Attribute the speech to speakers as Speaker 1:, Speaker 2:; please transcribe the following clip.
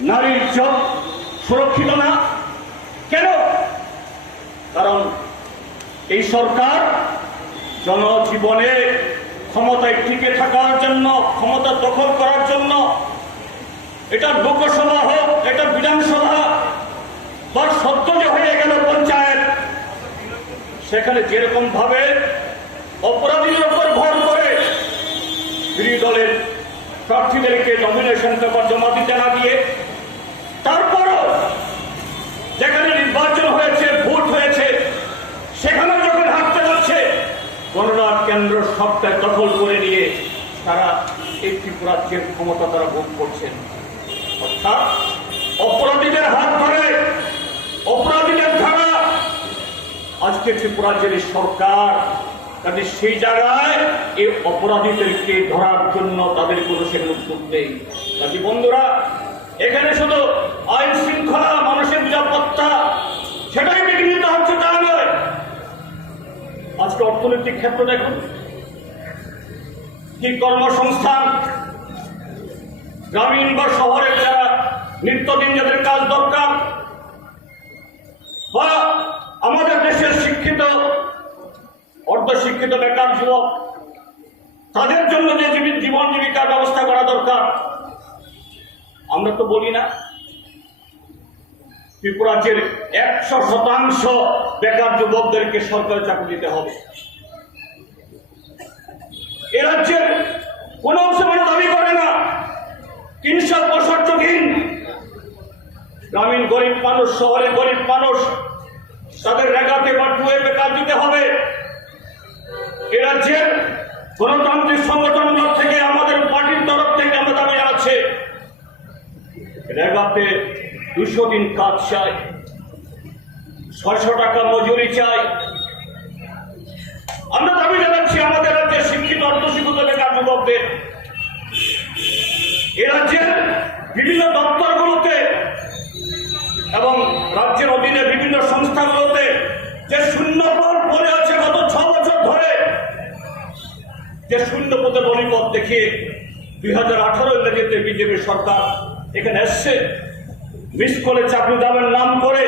Speaker 1: নারীর চোখ সুরক্ষিত না। কেন? কারণ এই সরকার জনজীবনে ক্ষমতায় টিকে থাকার জন্য, ক্ষমতা দখল করার জন্য, এটা লোকসভা হোক, এটা বিধানসভা বা সত্য যে হয়ে গেল পঞ্চায়েত, সেখানে যেরকম ভাবে অপরাধীদের উপর ভর করে বিরোধী দলের প্রার্থীদেরকে নমিনেশন পেপার জমা দিতে না দিয়ে সবটাই দখল করে নিয়ে তারা এই ত্রিপুরাজ্যের ক্ষমতা তারা ভোগ করছেন। অর্থাৎ অপরাধীদের হাত ধরে, অপরাধীদের ধারা। আজকে ত্রিপুরাজ্যের সরকার কাজে সেই জায়গায় এই অপরাধীদেরকে ধরার জন্য তাদের কোনো সেখানে উদ্যোগ নেই। কাজে বন্ধুরা, এখানে শুধু আইন শৃঙ্খলা, মানুষের নিরাপত্তা, সেটাই বিঘ্নিত হচ্ছে তা নয়। আজকে অর্থনৈতিক ক্ষেত্র দেখুন কি কর্মসংস্থান? গ্রামীণ বা শহরের যারা নিত্যদিন যাদের কাজ দরকার, বা আমাদের দেশের শিক্ষিত, অর্ধশিক্ষিত বেকার যুবক, তাদের জন্য যে জীবি- জীবন জীবিকার ব্যবস্থা করা দরকার, আমরা তো বলি না। ত্রিপুরাজ্যের একশো শতাংশ বেকার যুবকদেরকে সরকারি চাকরি দিতে হবে এ রাজ্যের কোন অংশ মানুষ দাবি করে না তিনশো পঁয়ষট্টি দিন গ্রামীণ গরিব মানুষ, শহরের গরিব মানুষ, তাদের রেখাতে বা টুয়ে বেকার দিতে হবে। এ রাজ্যের গণতান্ত্রিক সংগঠনগুলো থেকে, আমাদের পার্টির তরফ থেকে আমরা দাবি জানাচ্ছি রেগাতে দুশো দিন কাজ চাই, ছয়শো টাকা মজুরি চাই। আমরা দাবি জানাচ্ছি, আমাদের রাজ্যের শিক্ষিত, অর্ধশিক্ষিত বেকার যুবকদের। এ রাজ্যের বিভিন্ন দপ্তরগুলোতে এবং রাজ্যের অধীনে বিভিন্ন সংস্থাগুলোতে যে শূন্য পদ পড়ে আছে গত ছ বছর ধরে, যে শূন্য পদে বলিপথ দেখিয়ে দুই হাজার আঠারো ইংরেজিতে বিজেপি সরকার এখানে এসছে। মিস করে চাকরি দামের নাম করে